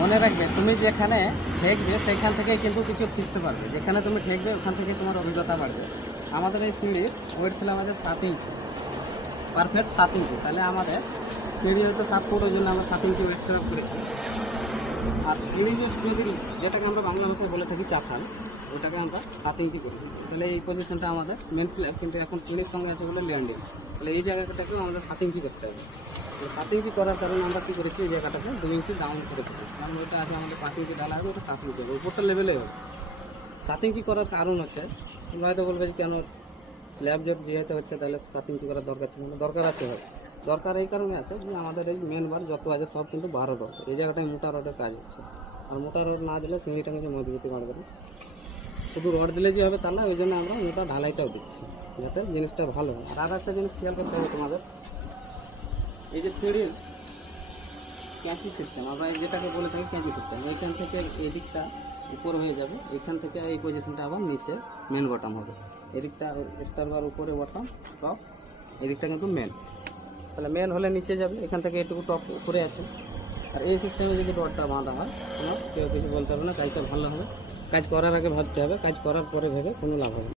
মনে রাখবে তুমি যেখানে ঠেকবে সেখান থেকে কিন্তু কিছু শিখতে পারবে। যেখানে তুমি ঠেকবে ওখান থেকে তোমার অভিজ্ঞতা বাড়বে। আমাদের এই সিঁড়ির ওয়েট ছিল আমাদের 7 ইঞ্চি, পারফেক্ট 7 ইঞ্চি। তাহলে আমাদের সিঁড়ি হয়তো 7 ফুট, ওই জন্য আমরা 7 ইঞ্চি ওয়েট সেট করেছি। আর সিঁড়ি যদি যেটাকে আমরা বাংলা ভাষায় বলে থাকি চাতাল, ওটাকে আমরা 7 ইঞ্চি করেছি। তাহলে এই পজিশনটা আমাদের মেন স্ল্যাব, কিন্তু এখন সিঁড়ির সঙ্গে আছে বলে ল্যান্ডিং। তাহলে এই জায়গাটাকেও আমাদের 7 ইঞ্চি করতে হবে। তো 7 ইঞ্চি করার কারণে আমরা কী করেছি, এই জায়গাটাকে 2 ইঞ্চি ডাউন করে দিয়েছি। কারণ ওইটা আছে আমাদের 5 ইঞ্চি ডালা হবে, ওটা 7 ইঞ্চি হবে, উপরটা লেভেলে হবে। 7 ইঞ্চি করার কারণ হচ্ছে, তোমরা হয়তো বলবে যে কেন স্ল্যাব যেহেতু হচ্ছে তাহলে 7 ইঞ্চি করার দরকার ছিল না। দরকার আছে, হয় দরকার এই কারণে আছে যে আমাদের এই মেন বার যত আছে সব কিন্তু 12 দরকার। এই জায়গাটায় মোটা রডের কাজ হচ্ছে, আর মোটা রড না দিলে সিঁড়িটা কিন্তু মজবুতি বাড়বে না। শুধু রড দিলে যে হবে তা না, ওই জন্য আমরা মোটা ঢালাইটাও দিচ্ছি যাতে জিনিসটা ভালো হয়। আর একটা জিনিস খেয়াল করতে হবে তোমাদের, এই যে সিঁড়ির ক্যাঁচি সিস্টেম, আমরা যেটাকে বলে থাকি ক্যাঁচি সিস্টেম, ওইখান থেকে এই দিকটা উপর হয়ে যাবে, এইখান থেকে এই পজিশনটা আবার নিচে মেন বটম হবে। এদিকটা স্টার বার উপরে বটম টপ, এদিকটা কিন্তু মেন। তাহলে মেন হলে নিচে যাবে, এখান থেকে এটুকু টপ উপরে আছে। আর এই সিস্টেমে যদি রডটা বাঁধা হয়, তোমার কেউ কিছু বলতে হবে না, কাজটা ভালো হবে। কাজ করার আগে ভাবতে হবে, কাজ করার পরে ভেবে কোনো লাভ হবে না।